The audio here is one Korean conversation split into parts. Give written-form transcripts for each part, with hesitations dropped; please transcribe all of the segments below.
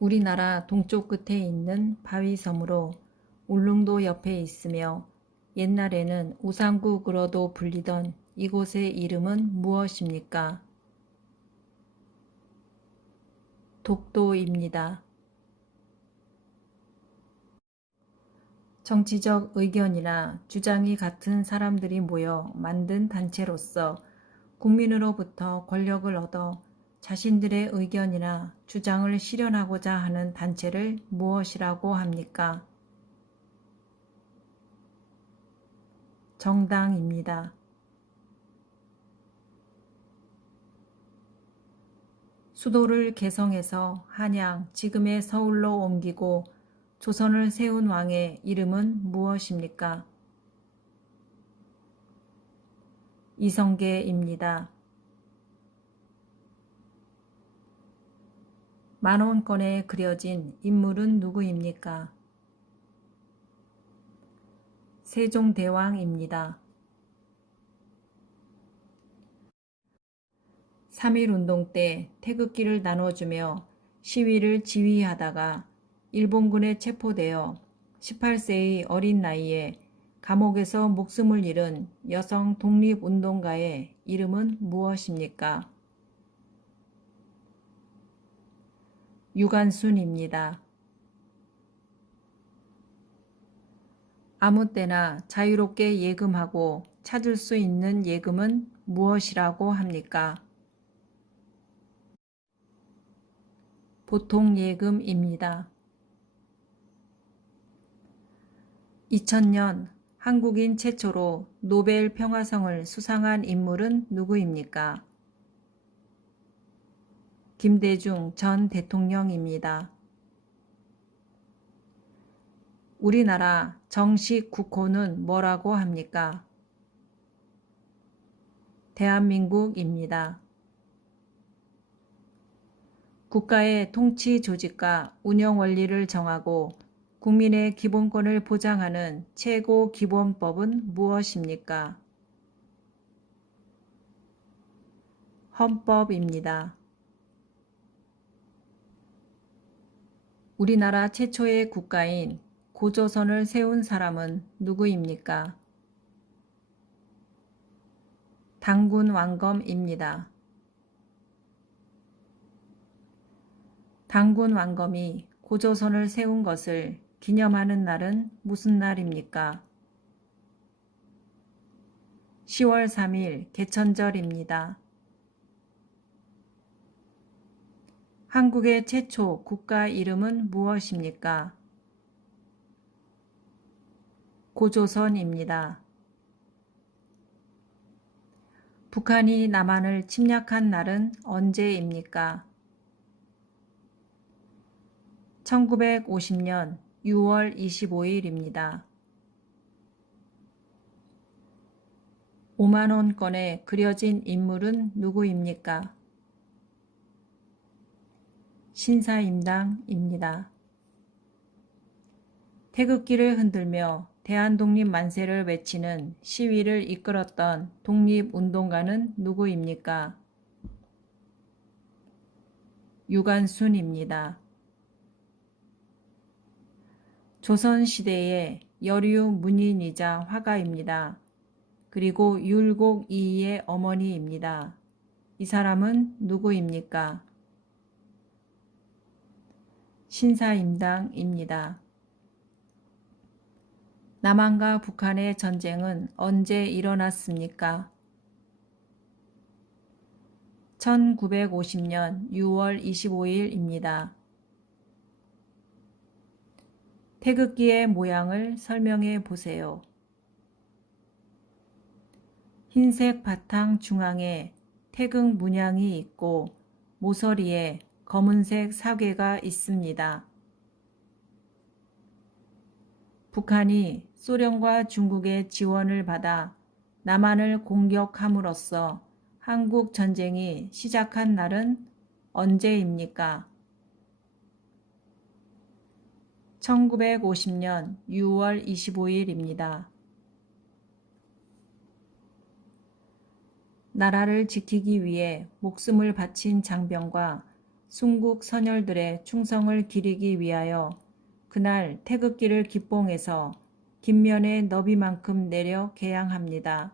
우리나라 동쪽 끝에 있는 바위섬으로 울릉도 옆에 있으며 옛날에는 우상국으로도 불리던 이곳의 이름은 무엇입니까? 독도입니다. 정치적 의견이나 주장이 같은 사람들이 모여 만든 단체로서 국민으로부터 권력을 얻어 자신들의 의견이나 주장을 실현하고자 하는 단체를 무엇이라고 합니까? 정당입니다. 수도를 개성해서 한양, 지금의 서울로 옮기고 조선을 세운 왕의 이름은 무엇입니까? 이성계입니다. 만원권에 그려진 인물은 누구입니까? 세종대왕입니다. 3.1운동 때 태극기를 나눠주며 시위를 지휘하다가 일본군에 체포되어 18세의 어린 나이에 감옥에서 목숨을 잃은 여성 독립운동가의 이름은 무엇입니까? 유관순입니다. 아무 때나 자유롭게 예금하고 찾을 수 있는 예금은 무엇이라고 합니까? 보통예금입니다. 2000년 한국인 최초로 노벨 평화상을 수상한 인물은 누구입니까? 김대중 전 대통령입니다. 우리나라 정식 국호는 뭐라고 합니까? 대한민국입니다. 국가의 통치 조직과 운영 원리를 정하고 국민의 기본권을 보장하는 최고 기본법은 무엇입니까? 헌법입니다. 우리나라 최초의 국가인 고조선을 세운 사람은 누구입니까? 당군왕검입니다. 당군왕검이 고조선을 세운 것을 기념하는 날은 무슨 날입니까? 10월 3일 개천절입니다. 한국의 최초 국가 이름은 무엇입니까? 고조선입니다. 북한이 남한을 침략한 날은 언제입니까? 1950년 6월 25일입니다. 5만원권에 그려진 인물은 누구입니까? 신사임당입니다. 태극기를 흔들며 대한독립 만세를 외치는 시위를 이끌었던 독립운동가는 누구입니까? 유관순입니다. 조선시대의 여류 문인이자 화가입니다. 그리고 율곡 이이의 어머니입니다. 이 사람은 누구입니까? 신사임당입니다. 남한과 북한의 전쟁은 언제 일어났습니까? 1950년 6월 25일입니다. 태극기의 모양을 설명해 보세요. 흰색 바탕 중앙에 태극 문양이 있고 모서리에 검은색 사괴가 있습니다. 북한이 소련과 중국의 지원을 받아 남한을 공격함으로써 한국 전쟁이 시작한 날은 언제입니까? 1950년 6월 25일입니다. 나라를 지키기 위해 목숨을 바친 장병과 순국 선열들의 충성을 기리기 위하여 그날 태극기를 기봉에서 깃면의 너비만큼 내려 개양합니다.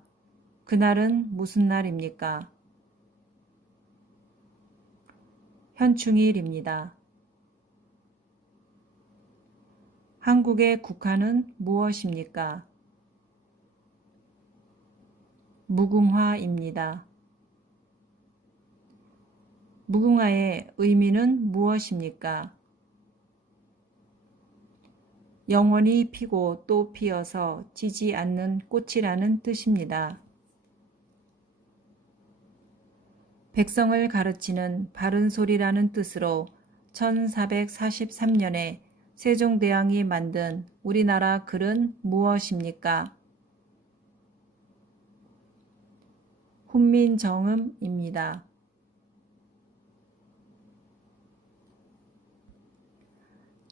그날은 무슨 날입니까? 현충일입니다. 한국의 국화는 무엇입니까? 무궁화입니다. 무궁화의 의미는 무엇입니까? 영원히 피고 또 피어서 지지 않는 꽃이라는 뜻입니다. 백성을 가르치는 바른 소리라는 뜻으로 1443년에 세종대왕이 만든 우리나라 글은 무엇입니까? 훈민정음입니다.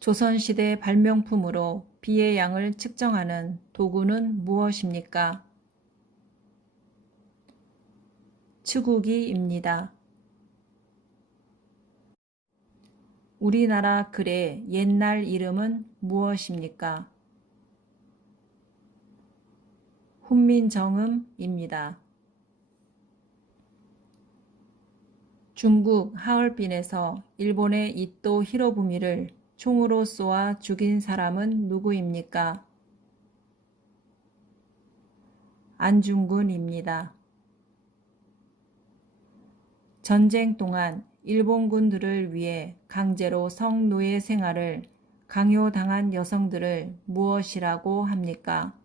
조선시대 발명품으로 비의 양을 측정하는 도구는 무엇입니까? 치국이입니다. 우리나라 글의 옛날 이름은 무엇입니까? 훈민정음입니다. 중국 하얼빈에서 일본의 이토 히로부미를 총으로 쏘아 죽인 사람은 누구입니까? 안중근입니다. 전쟁 동안 일본군들을 위해 강제로 성노예 생활을 강요당한 여성들을 무엇이라고 합니까?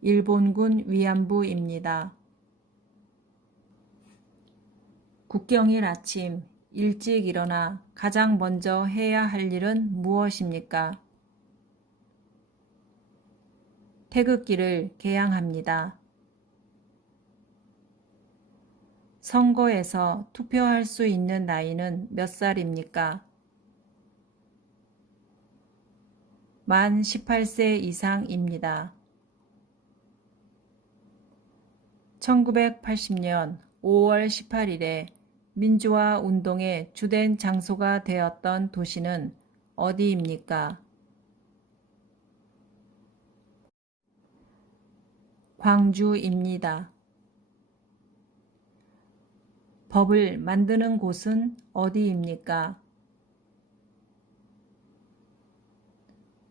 일본군 위안부입니다. 국경일 아침 일찍 일어나 가장 먼저 해야 할 일은 무엇입니까? 태극기를 개양합니다. 선거에서 투표할 수 있는 나이는 몇 살입니까? 만 18세 이상입니다. 1980년 5월 18일에 민주화 운동의 주된 장소가 되었던 도시는 어디입니까? 광주입니다. 법을 만드는 곳은 어디입니까?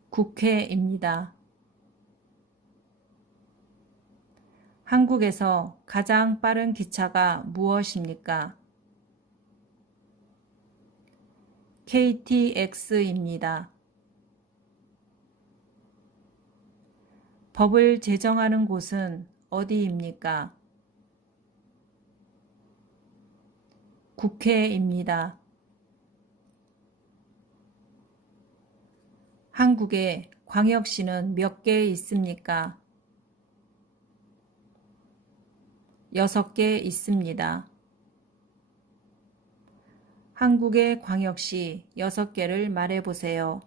국회입니다. 한국에서 가장 빠른 기차가 무엇입니까? KTX입니다. 법을 제정하는 곳은 어디입니까? 국회입니다. 한국에 광역시는 몇 개 있습니까? 6개 있습니다. 한국의 광역시 6개를 말해보세요.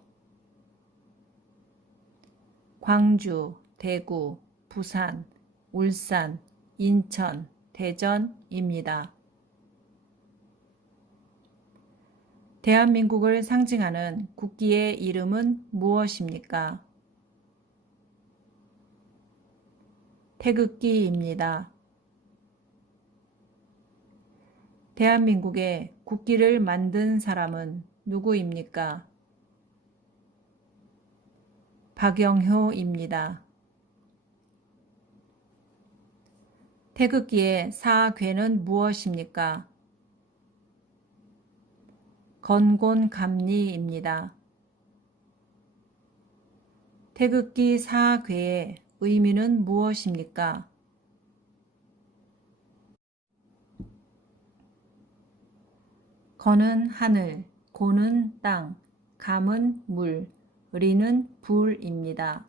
광주, 대구, 부산, 울산, 인천, 대전입니다. 대한민국을 상징하는 국기의 이름은 무엇입니까? 태극기입니다. 대한민국의 국기를 만든 사람은 누구입니까? 박영효입니다. 태극기의 사괴는 무엇입니까? 건곤감리입니다. 태극기 사괴의 의미는 무엇입니까? 건은 하늘, 고는 땅, 감은 물, 리는 불입니다.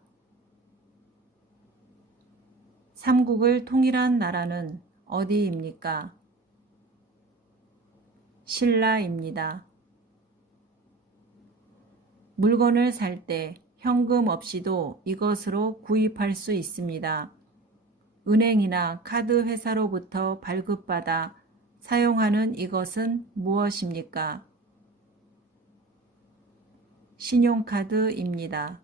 삼국을 통일한 나라는 어디입니까? 신라입니다. 물건을 살 때 현금 없이도 이것으로 구입할 수 있습니다. 은행이나 카드 회사로부터 발급받아 사용하는 이것은 무엇입니까? 신용카드입니다.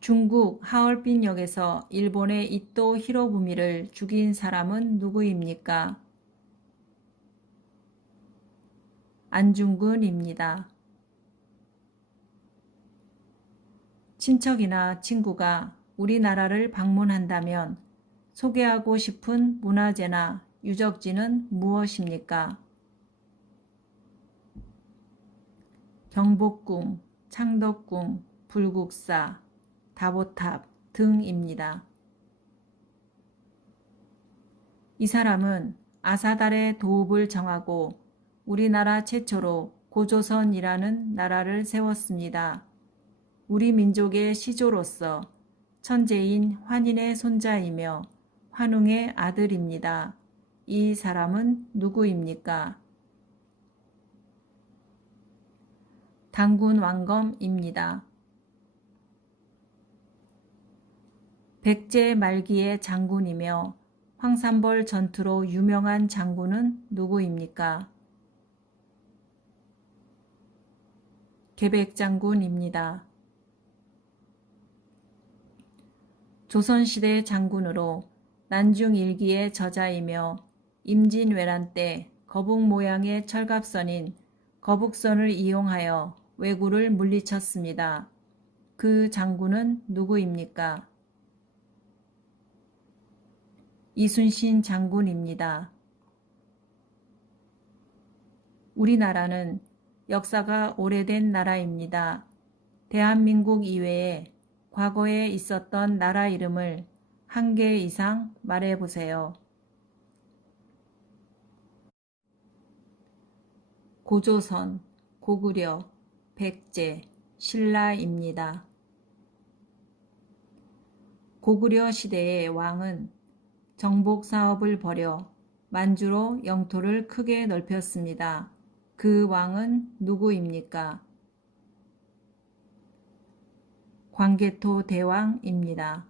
중국 하얼빈역에서 일본의 이토 히로부미를 죽인 사람은 누구입니까? 안중근입니다. 친척이나 친구가 우리나라를 방문한다면 소개하고 싶은 문화재나 유적지는 무엇입니까? 경복궁, 창덕궁, 불국사, 다보탑 등입니다. 이 사람은 아사달의 도읍을 정하고 우리나라 최초로 고조선이라는 나라를 세웠습니다. 우리 민족의 시조로서 천재인 환인의 손자이며 환웅의 아들입니다. 이 사람은 누구입니까? 당군왕검입니다. 백제 말기의 장군이며 황산벌 전투로 유명한 장군은 누구입니까? 계백장군입니다. 조선시대 장군으로 난중일기의 저자이며 임진왜란 때 거북 모양의 철갑선인 거북선을 이용하여 왜구를 물리쳤습니다. 그 장군은 누구입니까? 이순신 장군입니다. 우리나라는 역사가 오래된 나라입니다. 대한민국 이외에 과거에 있었던 나라 이름을 한 개 이상 말해보세요. 고조선, 고구려, 백제, 신라입니다. 고구려 시대의 왕은 정복 사업을 벌여 만주로 영토를 크게 넓혔습니다. 그 왕은 누구입니까? 광개토 대왕입니다.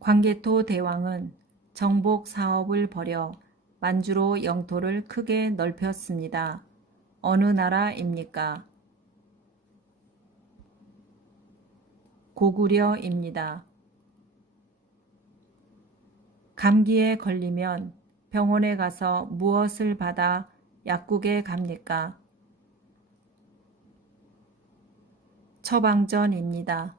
광개토 대왕은 정복 사업을 벌여 만주로 영토를 크게 넓혔습니다. 어느 나라입니까? 고구려입니다. 감기에 걸리면 병원에 가서 무엇을 받아 약국에 갑니까? 처방전입니다.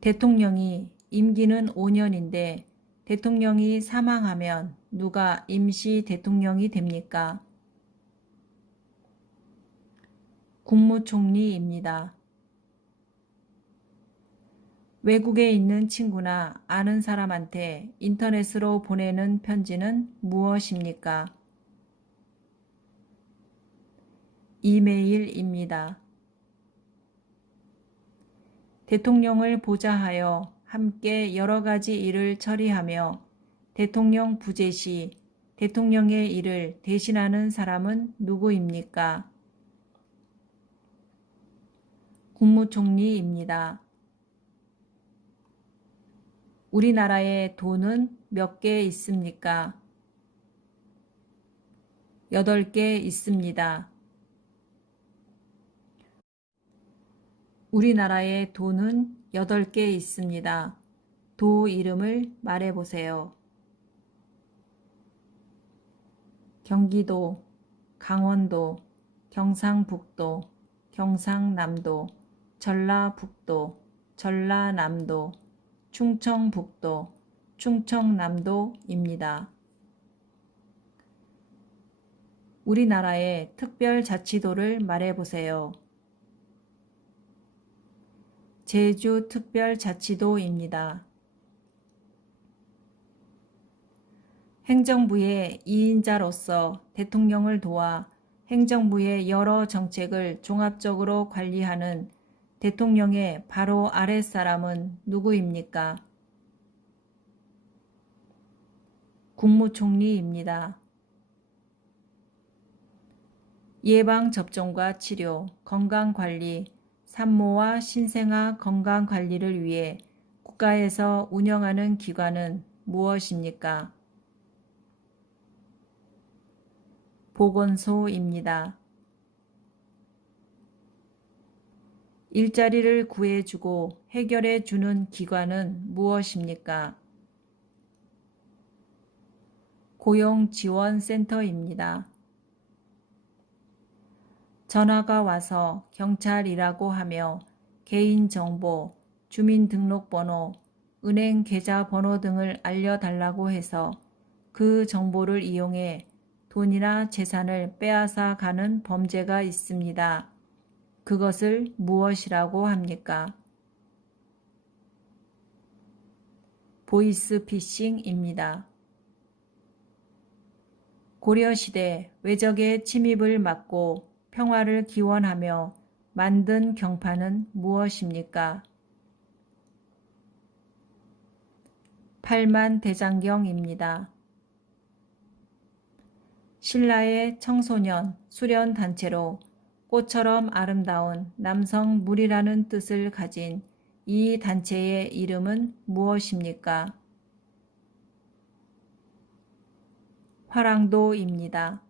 대통령이 임기는 5년인데 대통령이 사망하면 누가 임시 대통령이 됩니까? 국무총리입니다. 외국에 있는 친구나 아는 사람한테 인터넷으로 보내는 편지는 무엇입니까? 이메일입니다. 대통령을 보좌하여 함께 여러 가지 일을 처리하며 대통령 부재 시 대통령의 일을 대신하는 사람은 누구입니까? 국무총리입니다. 우리나라에 돈은 몇 개 있습니까? 8개 있습니다. 우리나라에 돈은 8개 있습니다. 도 이름을 말해보세요. 경기도, 강원도, 경상북도, 경상남도, 전라북도, 전라남도, 충청북도, 충청남도입니다. 우리나라의 특별자치도를 말해보세요. 제주특별자치도입니다. 행정부의 2인자로서 대통령을 도와 행정부의 여러 정책을 종합적으로 관리하는 대통령의 바로 아랫사람은 누구입니까? 국무총리입니다. 예방접종과 치료, 건강관리, 산모와 신생아 건강 관리를 위해 국가에서 운영하는 기관은 무엇입니까? 보건소입니다. 일자리를 구해주고 해결해주는 기관은 무엇입니까? 고용지원센터입니다. 전화가 와서 경찰이라고 하며 개인정보, 주민등록번호, 은행 계좌번호 등을 알려달라고 해서 그 정보를 이용해 돈이나 재산을 빼앗아 가는 범죄가 있습니다. 그것을 무엇이라고 합니까? 보이스피싱입니다. 고려시대 외적의 침입을 막고 평화를 기원하며 만든 경판은 무엇입니까? 팔만대장경입니다. 신라의 청소년 수련단체로 꽃처럼 아름다운 남성 무리라는 뜻을 가진 이 단체의 이름은 무엇입니까? 화랑도입니다.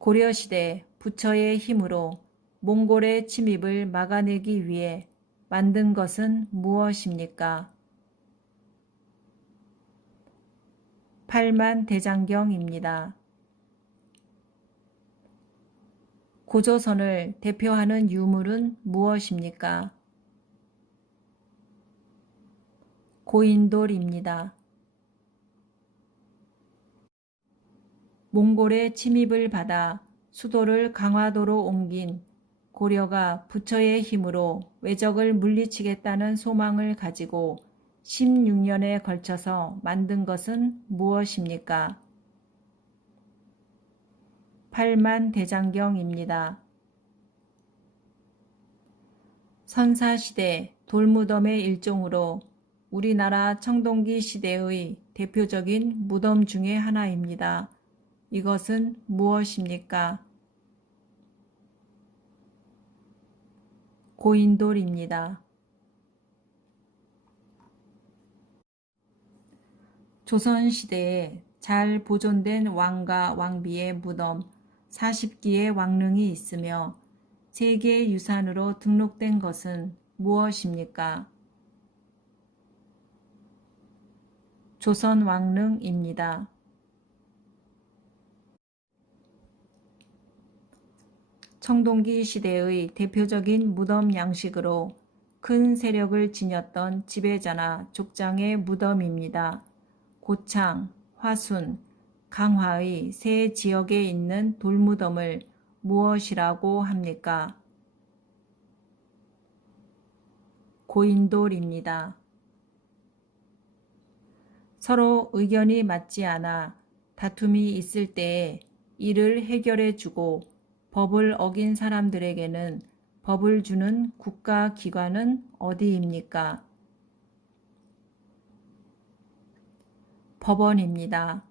고려시대 부처의 힘으로 몽골의 침입을 막아내기 위해 만든 것은 무엇입니까? 팔만대장경입니다. 고조선을 대표하는 유물은 무엇입니까? 고인돌입니다. 몽골의 침입을 받아 수도를 강화도로 옮긴 고려가 부처의 힘으로 외적을 물리치겠다는 소망을 가지고 16년에 걸쳐서 만든 것은 무엇입니까? 팔만대장경입니다. 선사시대 돌무덤의 일종으로 우리나라 청동기 시대의 대표적인 무덤 중의 하나입니다. 이것은 무엇입니까? 고인돌입니다. 조선시대에 잘 보존된 왕과 왕비의 무덤 40기의 왕릉이 있으며 세계유산으로 등록된 것은 무엇입니까? 조선왕릉입니다. 청동기 시대의 대표적인 무덤 양식으로 큰 세력을 지녔던 지배자나 족장의 무덤입니다. 고창, 화순, 강화의 세 지역에 있는 돌무덤을 무엇이라고 합니까? 고인돌입니다. 서로 의견이 맞지 않아 다툼이 있을 때에 이를 해결해 주고 법을 어긴 사람들에게는 법을 주는 국가기관은 어디입니까? 법원입니다.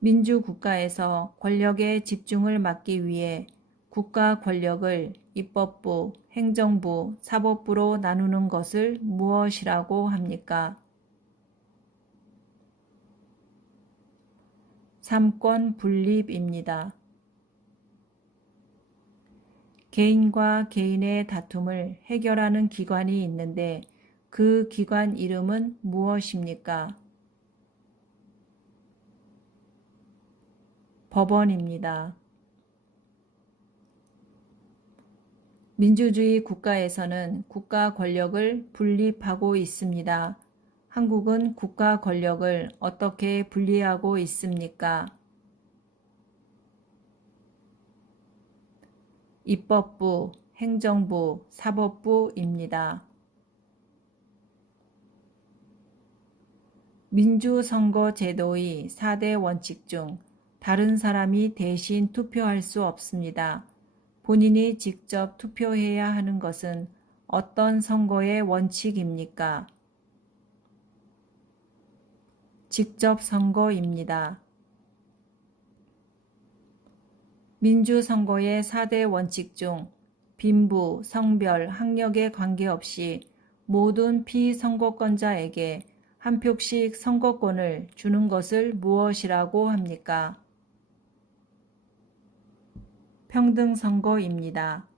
민주국가에서 권력의 집중을 막기 위해 국가 권력을 입법부, 행정부, 사법부로 나누는 것을 무엇이라고 합니까? 삼권 분립입니다. 개인과 개인의 다툼을 해결하는 기관이 있는데 그 기관 이름은 무엇입니까? 법원입니다. 민주주의 국가에서는 국가 권력을 분립하고 있습니다. 한국은 국가 권력을 어떻게 분리하고 있습니까? 입법부, 행정부, 사법부입니다. 민주선거제도의 4대 원칙 중 다른 사람이 대신 투표할 수 없습니다. 본인이 직접 투표해야 하는 것은 어떤 선거의 원칙입니까? 직접 선거입니다. 민주선거의 4대 원칙 중 빈부, 성별, 학력에 관계없이 모든 피선거권자에게 한 표씩 선거권을 주는 것을 무엇이라고 합니까? 평등선거입니다.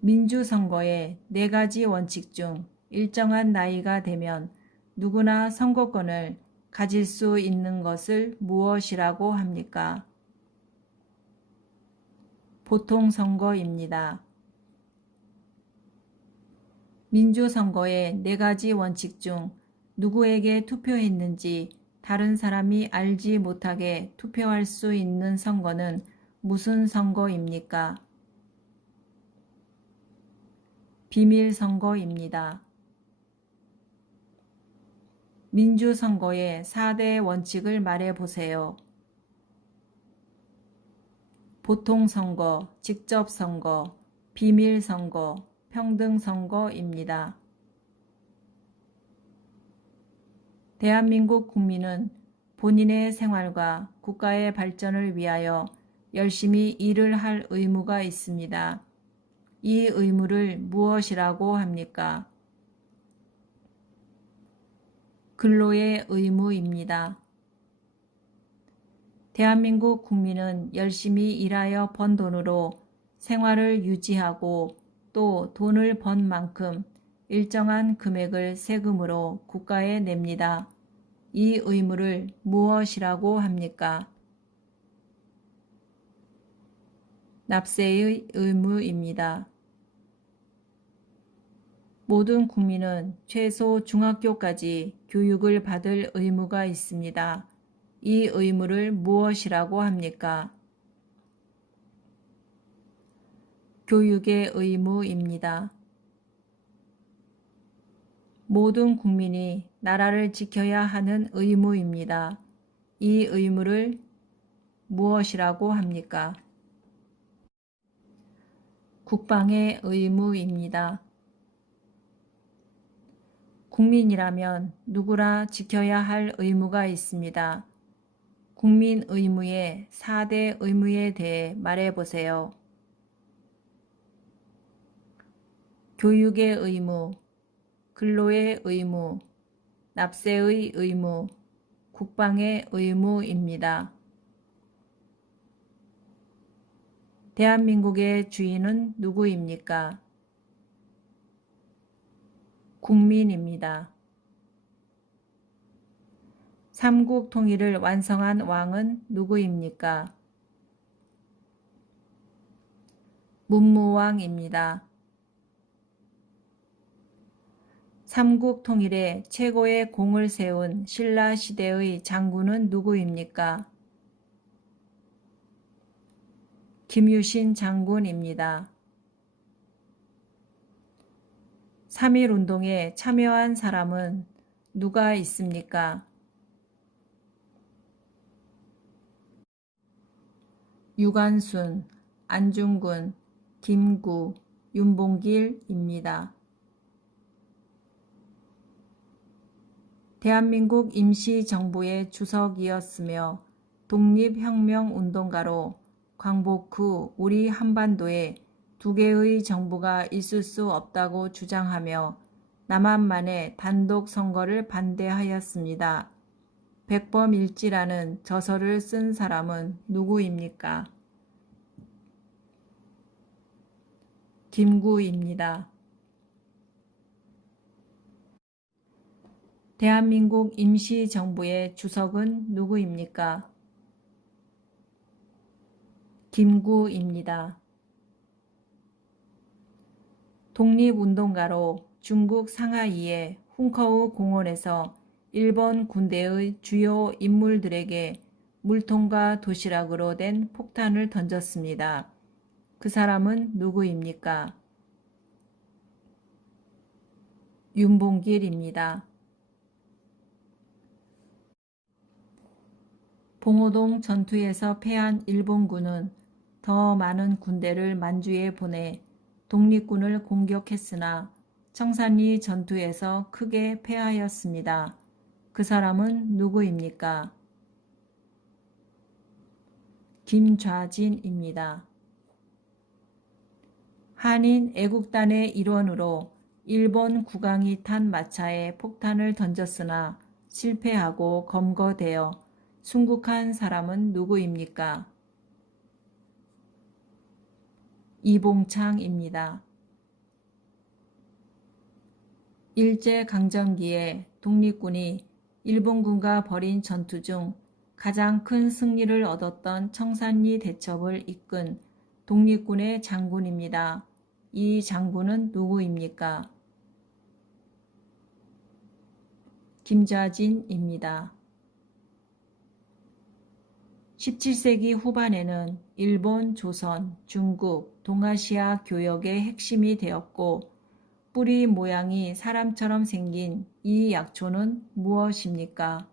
민주선거의 4가지 원칙 중 일정한 나이가 되면 누구나 선거권을 가질 수 있는 것을 무엇이라고 합니까? 보통선거입니다. 민주선거의 4가지 원칙 중 누구에게 투표했는지 다른 사람이 알지 못하게 투표할 수 있는 선거는 무슨 선거입니까? 비밀선거입니다. 민주선거의 4대 원칙을 말해보세요. 보통선거, 직접선거, 비밀선거, 평등선거입니다. 대한민국 국민은 본인의 생활과 국가의 발전을 위하여 열심히 일을 할 의무가 있습니다. 이 의무를 무엇이라고 합니까? 근로의 의무입니다. 대한민국 국민은 열심히 일하여 번 돈으로 생활을 유지하고 또 돈을 번 만큼 일정한 금액을 세금으로 국가에 냅니다. 이 의무를 무엇이라고 합니까? 납세의 의무입니다. 모든 국민은 최소 중학교까지 교육을 받을 의무가 있습니다. 이 의무를 무엇이라고 합니까? 교육의 의무입니다. 모든 국민이 나라를 지켜야 하는 의무입니다. 이 의무를 무엇이라고 합니까? 국방의 의무입니다. 국민이라면 누구나 지켜야 할 의무가 있습니다. 국민 의무의 4대 의무에 대해 말해보세요. 교육의 의무, 근로의 의무, 납세의 의무, 국방의 의무입니다. 대한민국의 주인은 누구입니까? 국민입니다. 삼국 통일을 완성한 왕은 누구입니까? 문무왕입니다. 삼국 통일에 최고의 공을 세운 신라 시대의 장군은 누구입니까? 김유신 장군입니다. 3.1운동에 참여한 사람은 누가 있습니까? 유관순, 안중근, 김구, 윤봉길입니다. 대한민국 임시정부의 주석이었으며 독립혁명운동가로 광복 후 우리 한반도에 2개의 정부가 있을 수 없다고 주장하며 남한만의 단독 선거를 반대하였습니다. 백범일지라는 저서를 쓴 사람은 누구입니까? 김구입니다. 대한민국 임시정부의 주석은 누구입니까? 김구입니다. 독립운동가로 중국 상하이의 훈커우 공원에서 일본 군대의 주요 인물들에게 물통과 도시락으로 된 폭탄을 던졌습니다. 그 사람은 누구입니까? 윤봉길입니다. 봉오동 전투에서 패한 일본군은 더 많은 군대를 만주에 보내 독립군을 공격했으나 청산리 전투에서 크게 패하였습니다. 그 사람은 누구입니까? 김좌진입니다. 한인 애국단의 일원으로 일본 국왕이 탄 마차에 폭탄을 던졌으나 실패하고 검거되어 순국한 사람은 누구입니까? 이봉창입니다. 일제강점기에 독립군이 일본군과 벌인 전투 중 가장 큰 승리를 얻었던 청산리 대첩을 이끈 독립군의 장군입니다. 이 장군은 누구입니까? 김좌진입니다. 17세기 후반에는 일본, 조선, 중국, 동아시아 교역의 핵심이 되었고 뿌리 모양이 사람처럼 생긴 이 약초는 무엇입니까?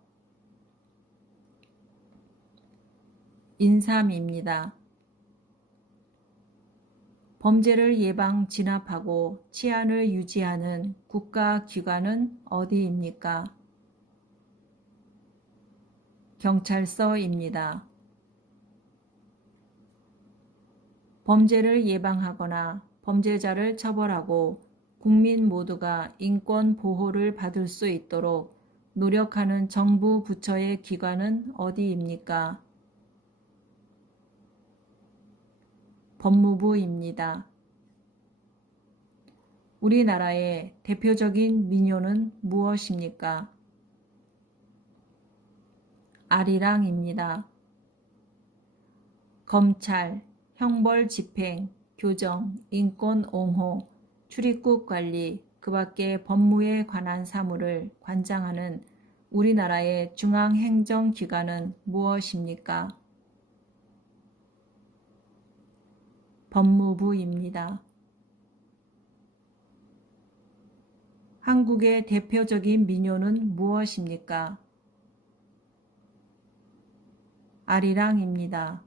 인삼입니다. 범죄를 예방 진압하고 치안을 유지하는 국가기관은 어디입니까? 경찰서입니다. 범죄를 예방하거나 범죄자를 처벌하고 국민 모두가 인권 보호를 받을 수 있도록 노력하는 정부 부처의 기관은 어디입니까? 법무부입니다. 우리나라의 대표적인 민요는 무엇입니까? 아리랑입니다. 검찰, 형벌 집행, 교정, 인권 옹호, 출입국 관리, 그 밖에 법무에 관한 사무를 관장하는 우리나라의 중앙행정기관은 무엇입니까? 법무부입니다. 한국의 대표적인 민요는 무엇입니까? 아리랑입니다.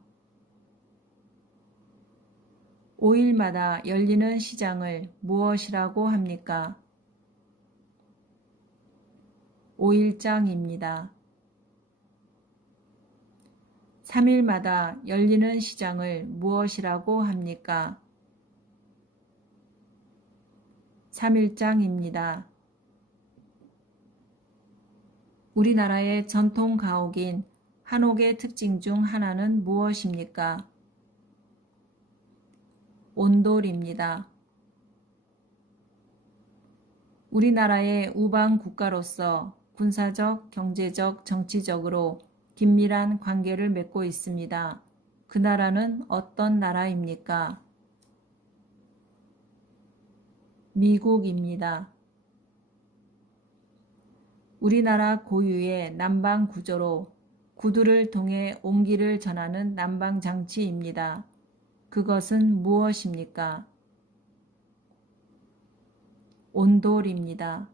5일마다 열리는 시장을 무엇이라고 합니까? 5일장입니다. 3일마다 열리는 시장을 무엇이라고 합니까? 3일장입니다. 우리나라의 전통 가옥인 한옥의 특징 중 하나는 무엇입니까? 온돌입니다. 우리나라의 우방 국가로서 군사적, 경제적, 정치적으로 긴밀한 관계를 맺고 있습니다. 그 나라는 어떤 나라입니까? 미국입니다. 우리나라 고유의 난방 구조로 구두를 통해 온기를 전하는 난방 장치입니다. 그것은 무엇입니까? 온돌입니다.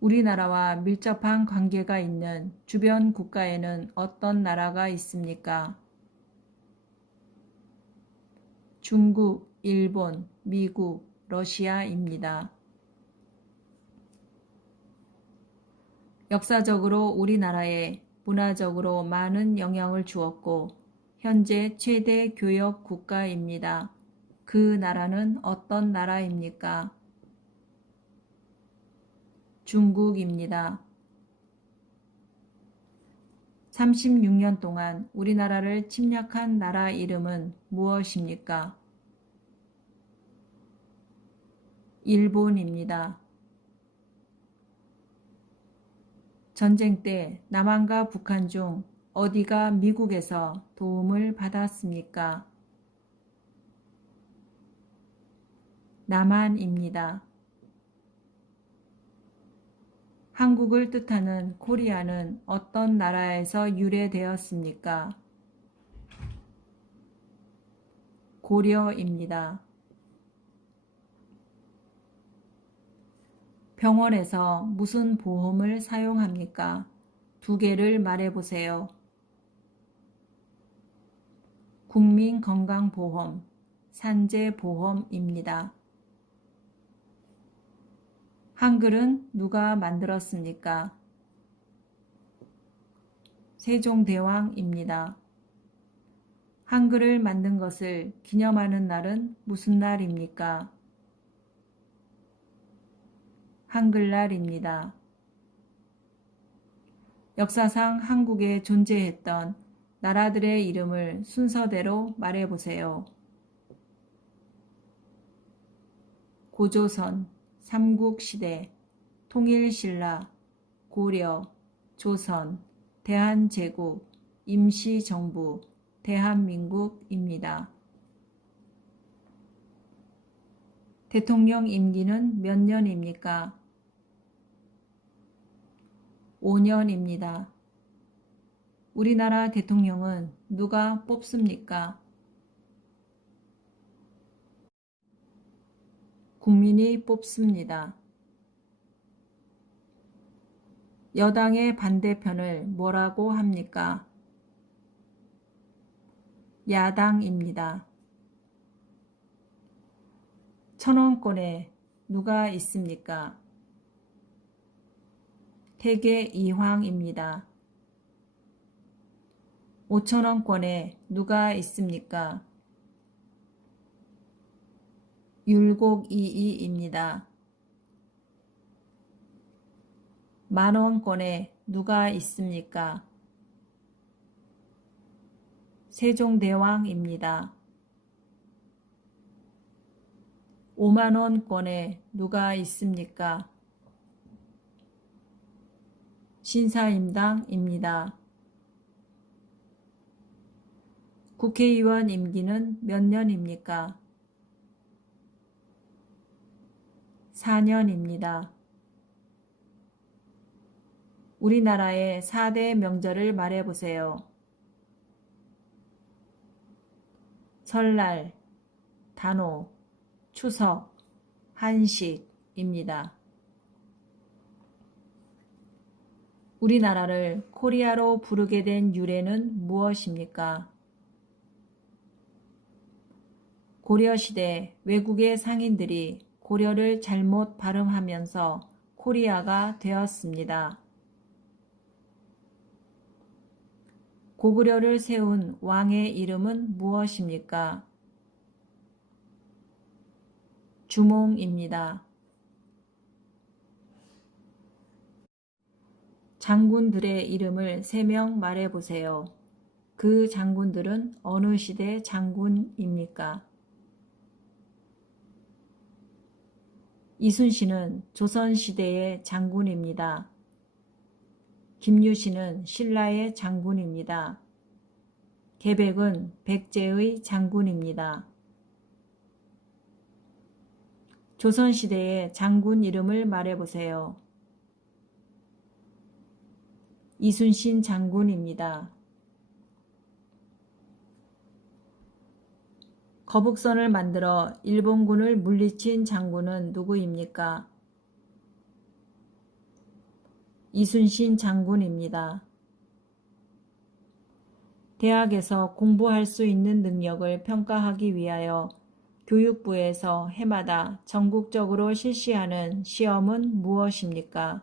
우리나라와 밀접한 관계가 있는 주변 국가에는 어떤 나라가 있습니까? 중국, 일본, 미국, 러시아입니다. 역사적으로 우리나라에 문화적으로 많은 영향을 주었고 현재 최대 교역 국가입니다. 그 나라는 어떤 나라입니까? 중국입니다. 36년 동안 우리나라를 침략한 나라 이름은 무엇입니까? 일본입니다. 전쟁 때 남한과 북한 중 어디가 미국에서 도움을 받았습니까? 남한입니다. 한국을 뜻하는 코리아는 어떤 나라에서 유래되었습니까? 고려입니다. 병원에서 무슨 보험을 사용합니까? 두 개를 말해보세요. 국민건강보험, 산재보험입니다. 한글은 누가 만들었습니까? 세종대왕입니다. 한글을 만든 것을 기념하는 날은 무슨 날입니까? 한글날입니다. 역사상 한국에 존재했던 나라들의 이름을 순서대로 말해보세요. 고조선, 삼국시대, 통일신라, 고려, 조선, 대한제국, 임시정부, 대한민국입니다. 대통령 임기는 몇 년입니까? 5년입니다. 우리나라 대통령은 누가 뽑습니까? 국민이 뽑습니다. 여당의 반대편을 뭐라고 합니까? 야당입니다. 천원권에 누가 있습니까? 태계 이황입니다. 5천원권에 누가 있습니까? 율곡이이입니다. 만원권에 누가 있습니까? 세종대왕입니다. 5만원권에 누가 있습니까? 신사임당입니다. 국회의원 임기는 몇 년입니까? 4년입니다. 우리나라의 4대 명절을 말해보세요. 설날, 단오, 추석, 한식입니다. 우리나라를 코리아로 부르게 된 유래는 무엇입니까? 고려시대 외국의 상인들이 고려를 잘못 발음하면서 코리아가 되었습니다. 고구려를 세운 왕의 이름은 무엇입니까? 주몽입니다. 장군들의 이름을 3명 말해보세요. 그 장군들은 어느 시대 장군입니까? 이순신은 조선시대의 장군입니다. 김유신은 신라의 장군입니다. 계백은 백제의 장군입니다. 조선시대의 장군 이름을 말해보세요. 이순신 장군입니다. 거북선을 만들어 일본군을 물리친 장군은 누구입니까? 이순신 장군입니다. 대학에서 공부할 수 있는 능력을 평가하기 위하여 교육부에서 해마다 전국적으로 실시하는 시험은 무엇입니까?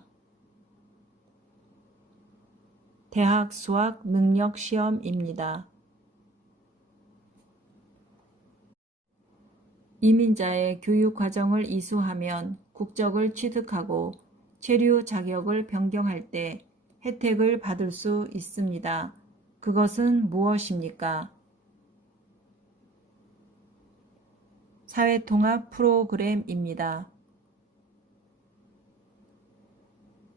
대학 수학 능력 시험입니다. 이민자의 교육 과정을 이수하면 국적을 취득하고 체류 자격을 변경할 때 혜택을 받을 수 있습니다. 그것은 무엇입니까? 사회통합 프로그램입니다.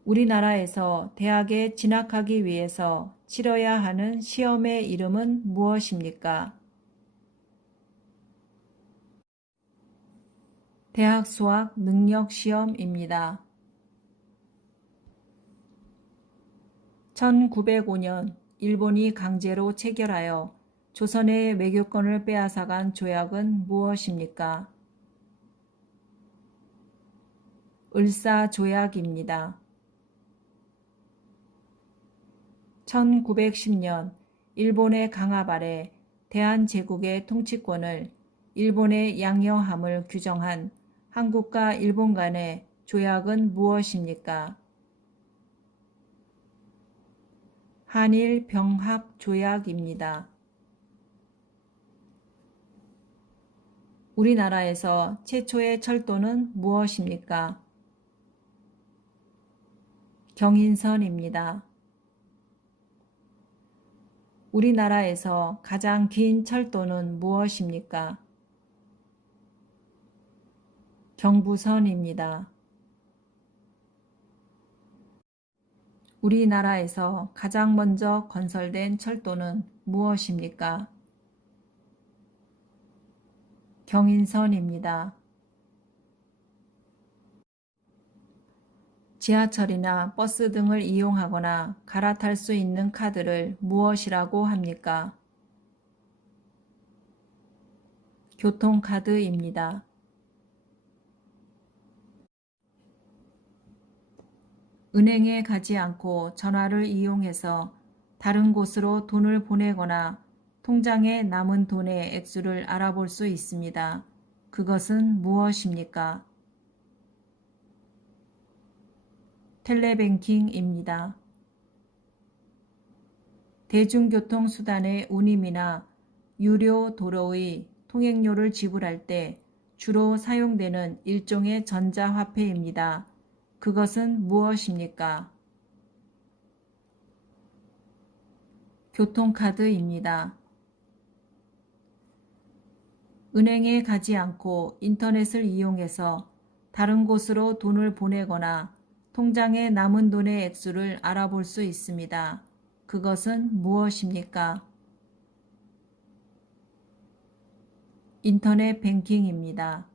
우리나라에서 대학에 진학하기 위해서 치러야 하는 시험의 이름은 무엇입니까? 대학 수학 능력 시험입니다. 1905년 일본이 강제로 체결하여 조선의 외교권을 빼앗아간 조약은 무엇입니까? 을사조약입니다. 1910년 일본의 강압 아래 대한제국의 통치권을 일본의 양여함을 규정한 한국과 일본 간의 조약은 무엇입니까? 한일 병합 조약입니다. 우리나라에서 최초의 철도는 무엇입니까? 경인선입니다. 우리나라에서 가장 긴 철도는 무엇입니까? 경부선입니다. 우리나라에서 가장 먼저 건설된 철도는 무엇입니까? 경인선입니다. 지하철이나 버스 등을 이용하거나 갈아탈 수 있는 카드를 무엇이라고 합니까? 교통카드입니다. 은행에 가지 않고 전화를 이용해서 다른 곳으로 돈을 보내거나 통장에 남은 돈의 액수를 알아볼 수 있습니다. 그것은 무엇입니까? 텔레뱅킹입니다. 대중교통수단의 운임이나 유료 도로의 통행료를 지불할 때 주로 사용되는 일종의 전자화폐입니다. 그것은 무엇입니까? 교통카드입니다. 은행에 가지 않고 인터넷을 이용해서 다른 곳으로 돈을 보내거나 통장에 남은 돈의 액수를 알아볼 수 있습니다. 그것은 무엇입니까? 인터넷 뱅킹입니다.